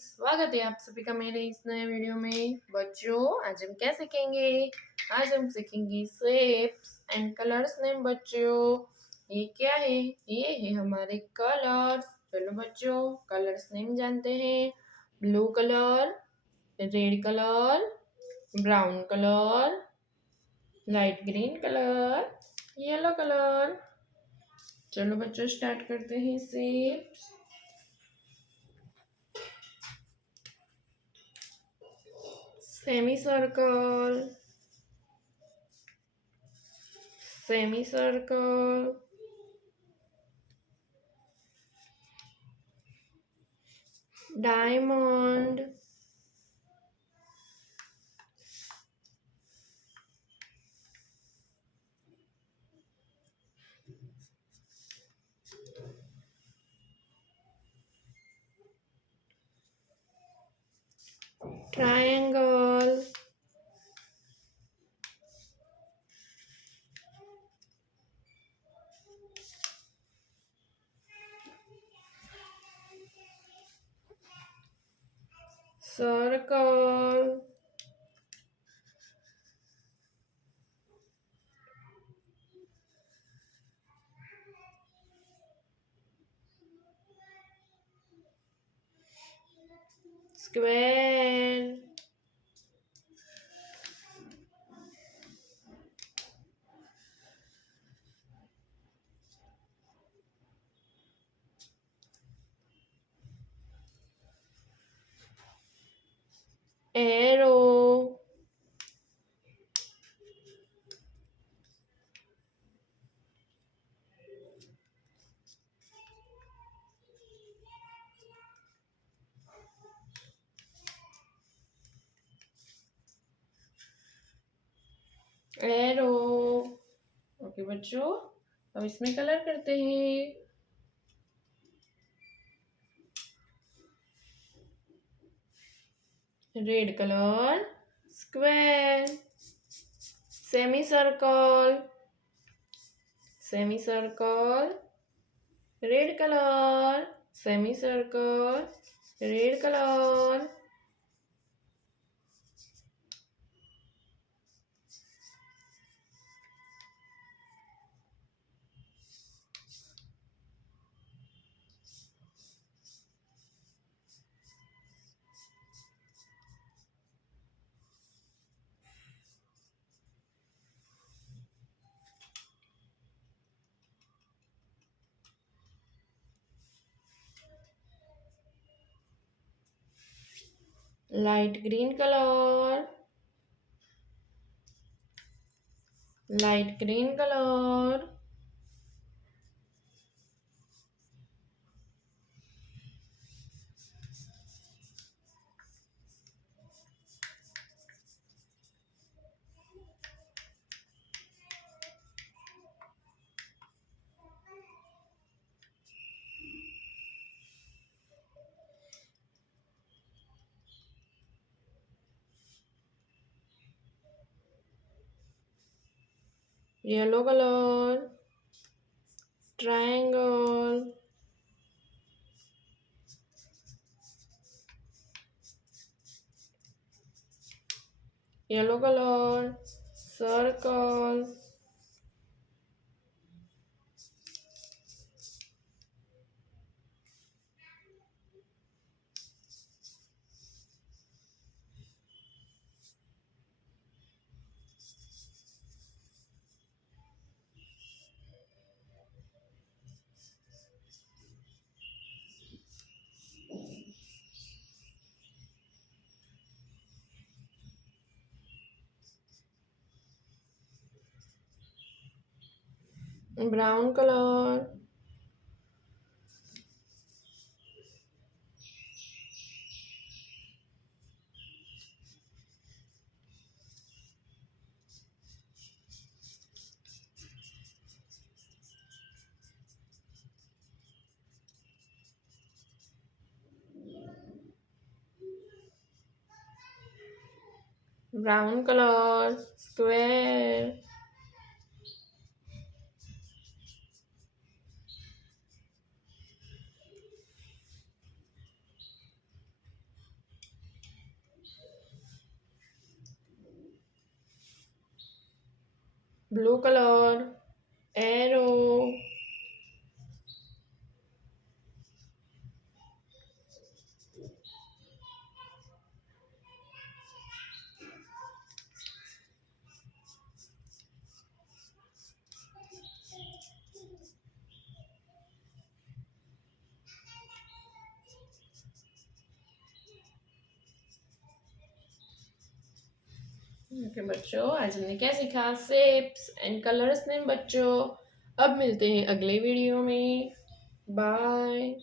स्वागत है आप सभी का मेरे इस नए वीडियो में। बच्चों, आज हम क्या सीखेंगे? आज हम सीखेंगे शेप्स एंड कलर्स नेम। बच्चों, ये क्या है? ये है हमारे कलर्स। चलो बच्चों, कलर्स नेम जानते हैं। Blue colour, red colour, brown colour, light green colour, yellow colour. चलो बच्चों, स्टार्ट करते हैं shapes. Semicircle, semicircle, diamond, triangle, circle, square, arrow, arrow। Okay बच्चों, अब इसमें कलर करते हैं। Red colour, square, semi circle, semi circle, red colour, semi circle, red colour. Light green colour, light green colour, yellow colour, triangle, yellow colour, circle, brown color, brown color, square, blue colour, arrow, okay बच्चों, आज हमने क्या सीखा? Shapes and colours name बच्चों। अब मिलते हैं अगले वीडियो में। बाय।